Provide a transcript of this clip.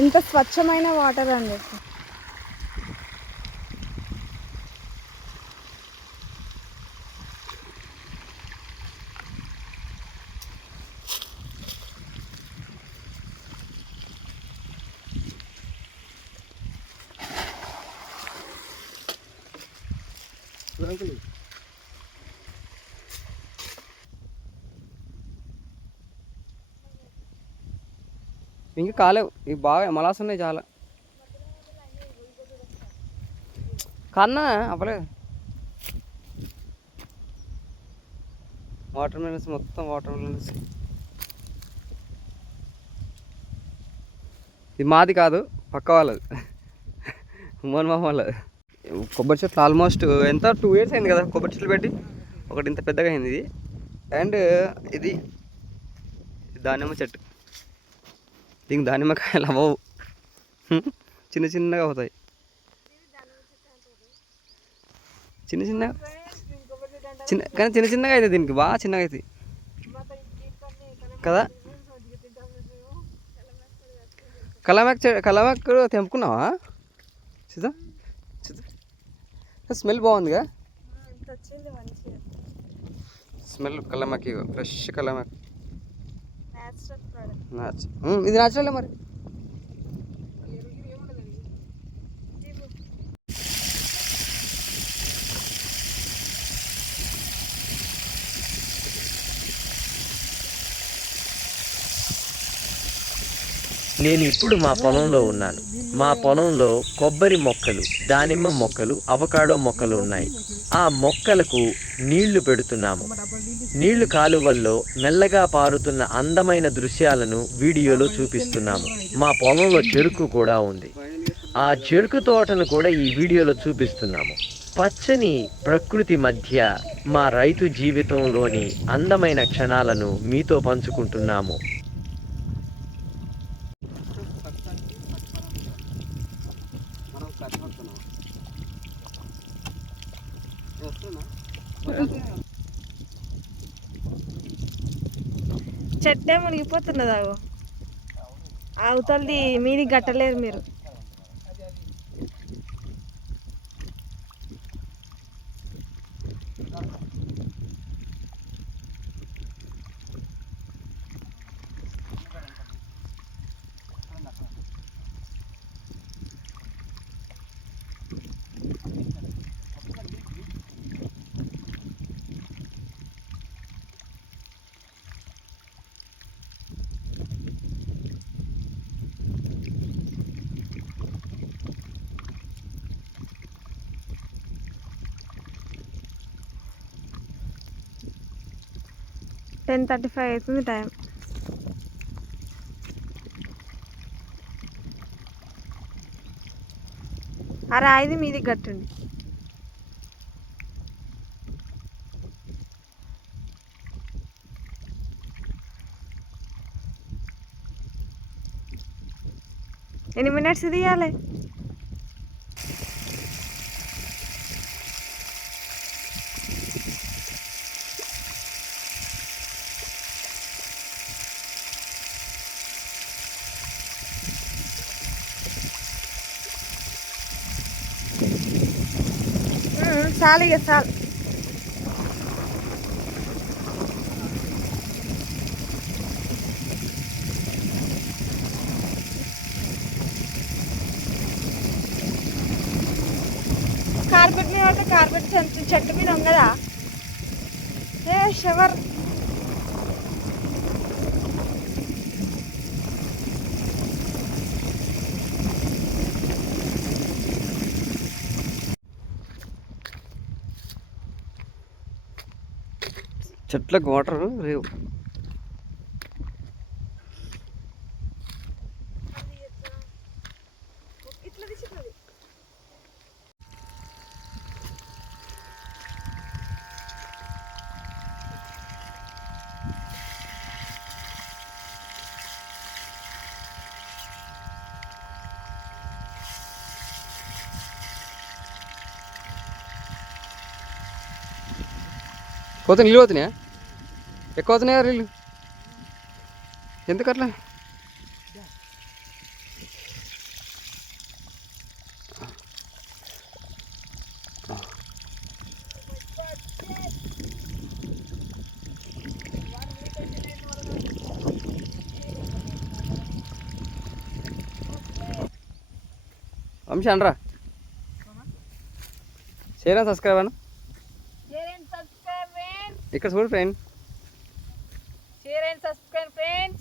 ఇంత స్వచ్ఛమైన వాటర్ అండి. ఇంకా కాలేవు ఇవి బాగా మలాస్ ఉన్నాయి చాలా. కన్నా అవ్వలేదు. వాటర్ మిలన్స్ మొత్తం వాటర్ మిలన్స్. ఇది మాది కాదు, పక్క వాళ్ళది, మోన్ మామ వాళ్ళది. కొబ్బరి చెట్లు ఆల్మోస్ట్ ఎంత 2 years అయింది కదా కొబ్బరి చెట్లు పెట్టి. ఒకటి ఇంత పెద్దగా అయింది ఇది. అండ్ ఇది దానిమ్మ చెట్టు. దీనికి దానిమ్మకాయలు అవ్వవు, చిన్న చిన్నగా అవుతాయి. చిన్న చిన్నగా కానీ చిన్న చిన్నగా అవుతాయి. దీనికి బాగా చిన్నగా అవుతాయి కదా. కలమాక్ తెంపుకున్నావా? చూద్దాం. స్మెల్ బాగుందిగా. స్మెల్ కలమాకి, ఫ్రెష్ కలమాకి. ఇది న్యాచురల్ మరి. నేను ఇప్పుడు మా పొలంలో ఉన్నాను. మా పొలంలో కొబ్బరి మొక్కలు, దానిమ్మ మొక్కలు, అవకాడో మొక్కలు ఉన్నాయి. ఆ మొక్కలకు నీళ్లు పెడుతున్నాము. నీళ్లు కాలువల్లో మెల్లగా పారుతున్న అందమైన దృశ్యాలను వీడియోలో చూపిస్తున్నాము. మా పొలంలో చెరుకు కూడా ఉంది. ఆ చెరుకు తోటను కూడా ఈ వీడియోలో చూపిస్తున్నాము. పచ్చని ప్రకృతి మధ్య మా రైతు జీవితంలోని అందమైన క్షణాలను మీతో పంచుకుంటున్నాము. చెట్టే మునిగిపోతున్నది. అగో అవతలది మీది గట్టలేరు మీరు. టెన్ 35 అవుతుంది టైం. అరే ఐదు మీది గట్టండి. ఎన్ని మినిట్స్ తీయాలి? చాలు ఇక చాలు. కార్పెట్ మీద పడితే కార్పెట్ చెట్టు మీద ఉండదా? ఏ షవర్ చెట్లకు వాటర్ లేవు. పోతే నీళ్ళు పోతున్నాయా? ఎక్కువ అవుతున్నాయా నీళ్ళు? ఎందుకు అట్లా? వంశీ అనరా షేర్ అండ్ సబ్స్క్రైబ్ అన్న ఇక్కడ చూడు friend share and subscribe friends